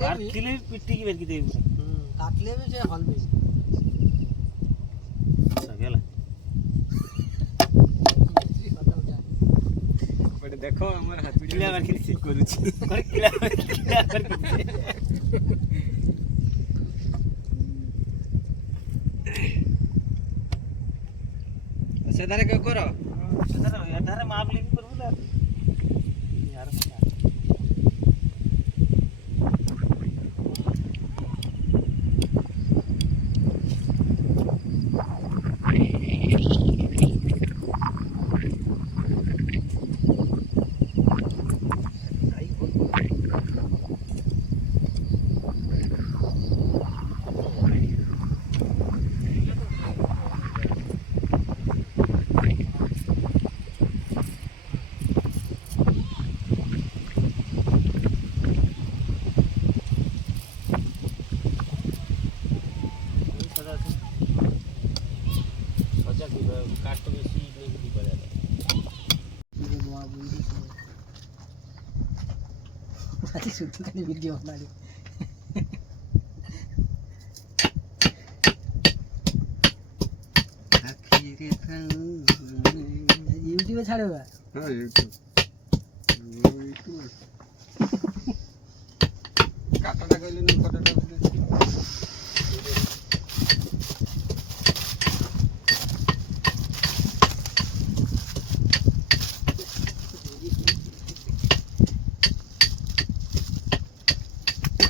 काटले पिट्टी की बेरकी देई काटले भी जे हल भी सगेला बड़े देखो हमर हाथ किला बेरकी से करूची कर किला बेरकी सेधारे के करो सेधारे माप लेके करू ना यार काट तो बेसी नहीं दी पड़े ये बुआ बुई वाली सुन के वीडियो बना ली आखिर यूट्यूब पे छाड़ेगा हां यूट्यूब काटटा कहले न फोटोटा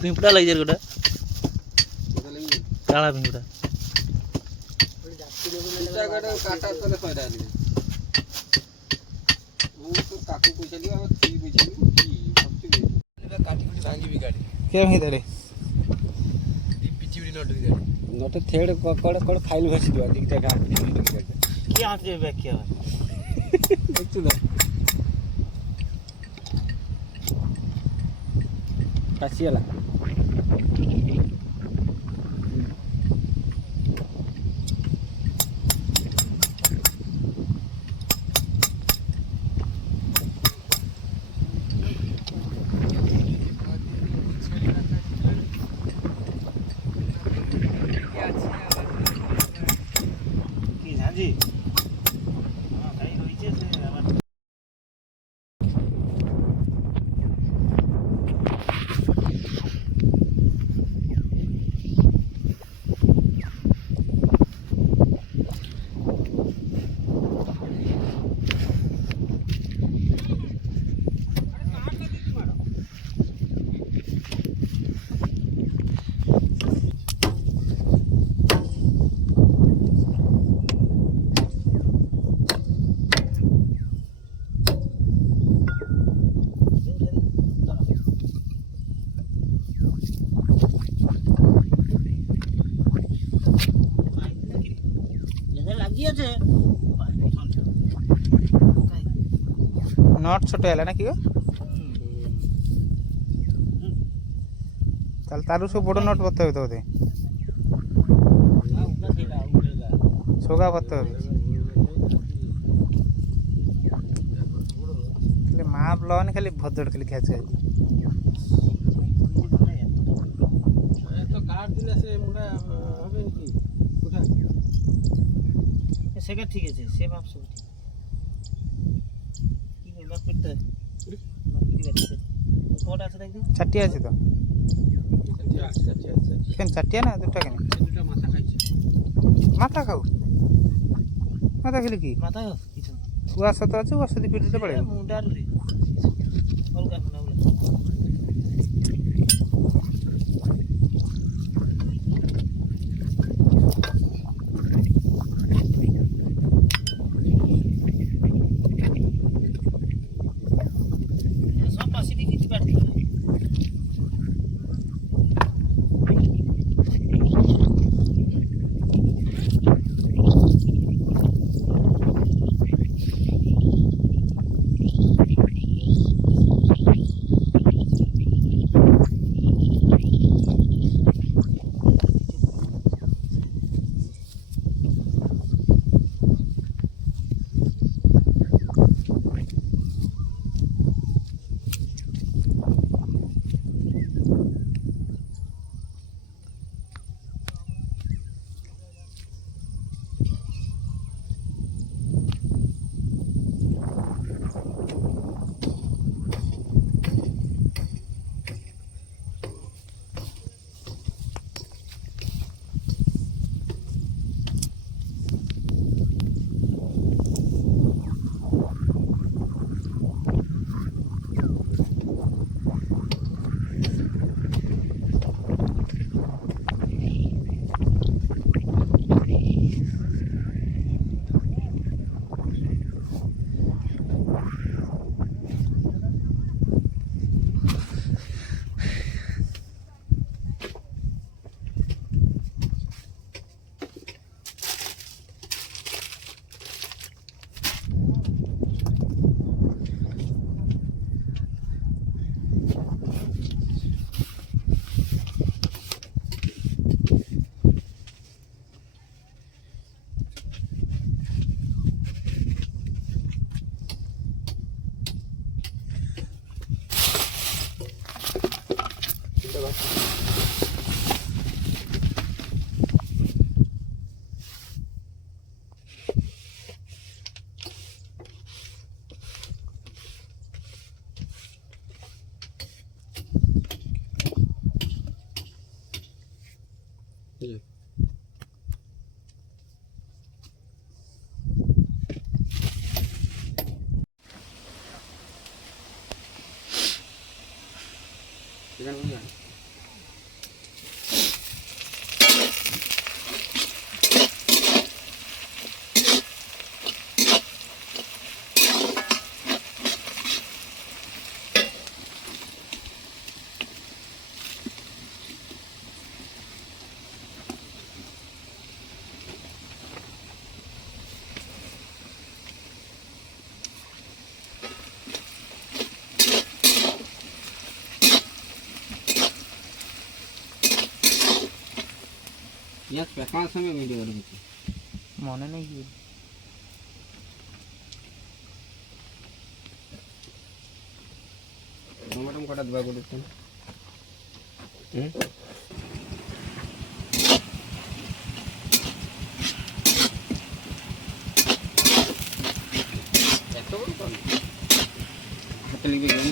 पिंपड़ा लग जाए गोटा काला पिंपड़ा जागड़ काटा तले फायदा नहीं वो तो काकू पैसा लियो और ती पैसा लियो की भक्ति काटी कुटी भांगी भी गाड़ी के ही दरे ई पिचिबड़ी नट भी गाड़ी नट थेड़ कड़ खाइल भसी दिवा दिखता का के हाथ के बैक किया देखछु ना कासियाला की झांजी हां भाई रहिছে से আবার লাগিয়েছে নট ছোট হলা নাকি গো তাহলে তারও সব বড় নট করতে হবে তো ওদের সোগা করতে হবে খালি মাপ লওয়ানি খালি ভদ্র খালি খেয়েছে তো কাট দিলে সে মুড়া হবে কি উঠা সেটা ঠিক আছে সে মাপ সব ঠিক কি মাপ করতে কোড আছে দেখি চারটি আছে তো কেন চারটিয়া না দুটা কেন দুটো মাথা খাইছে মাথা খাও মাথা খেলে কি মাথা কিছু উয়াশা তো আছে উয়াশা দিয়ে পিটিতে পারে মুন্ডার রে অলগা না বলে সব পাশে দিয়ে কিছু কাটতে পেঁকা সঙ্গে ভিডিও করে মনে নেই কি টমেটো কটা দেওয়া করে দিতেন এত বড় তো হাতে লিখে গেল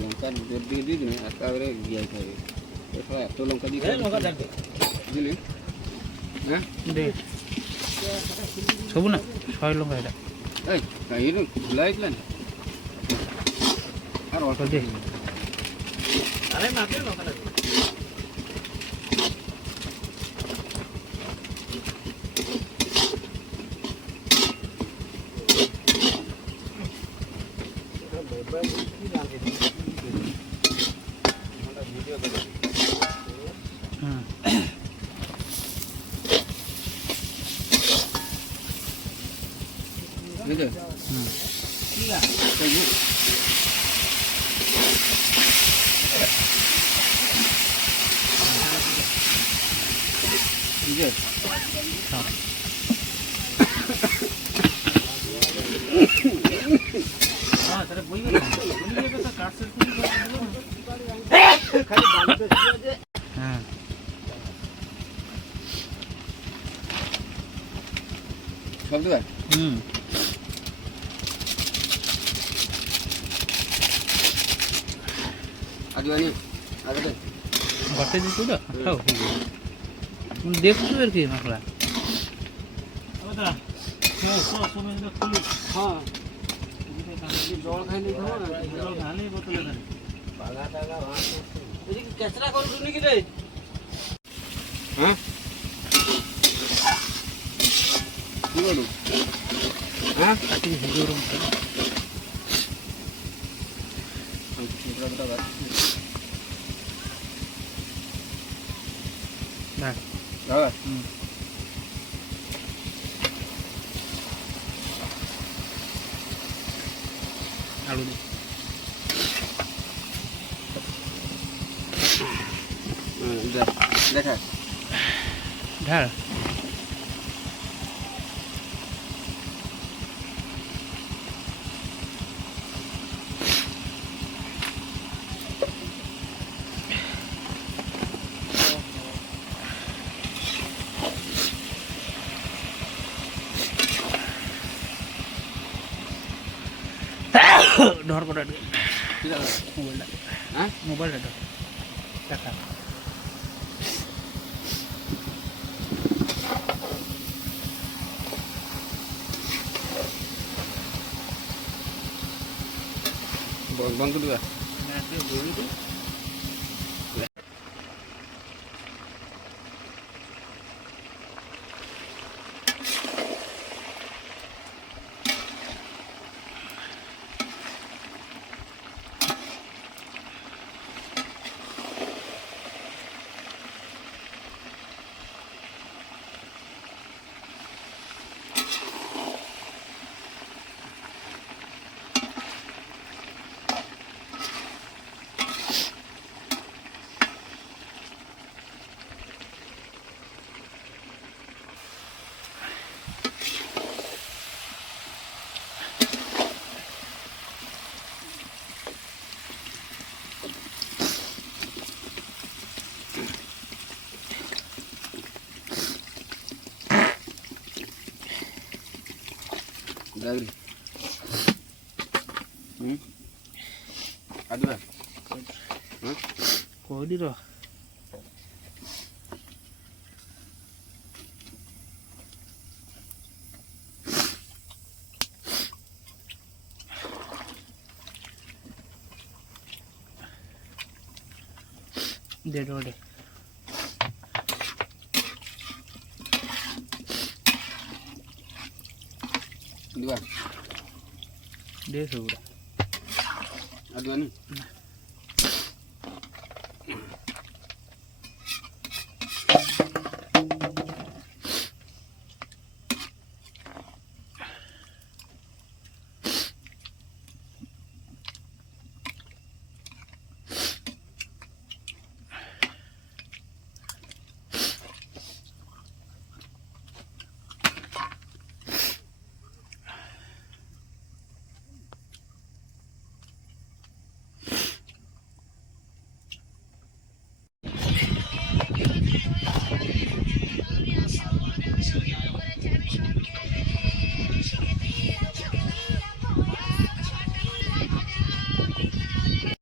লঙ্কা দিয়ে দিন একেবারে গিয়ে খাবে এত লঙ্কা দিয়ে দিলি হ্যাঁ দে ସବୁ ନା 100 ଲଙ୍କା ଏଇଟା এই খোলা ହେଇଥିଲା ନା আর অল্প ଦେ আরে মাপে লঙ্কা লাগবে বুঝলে ঠিক আছে হ্যাঁ তাহলে বই গেল তো কাট সেট খালি বাড়িতে দিয়ে হ্যাঁ সব দেবে আজওয়ানি আগে ঘটে দিচ্ছি তো খাও দেখছো আর কি মশলা ওটা সময় খুলি হ্যাঁ জল খাইলে খাবো না জল ঢালি বোতলে ঢালি কেঁচড়া করবি নাকি রে হ্যাঁ কি বলু হ্যাঁ কাটি গরম না দাদা আলু দি দেখা ঢাল ধর করে মোবাইলটা হ্যাঁ মোবাইলটা ধর টাকা বন্ধ দিবা जागरी आदवा कोहली रो दे डोडे दिवा दे सोडा आदवा नहीं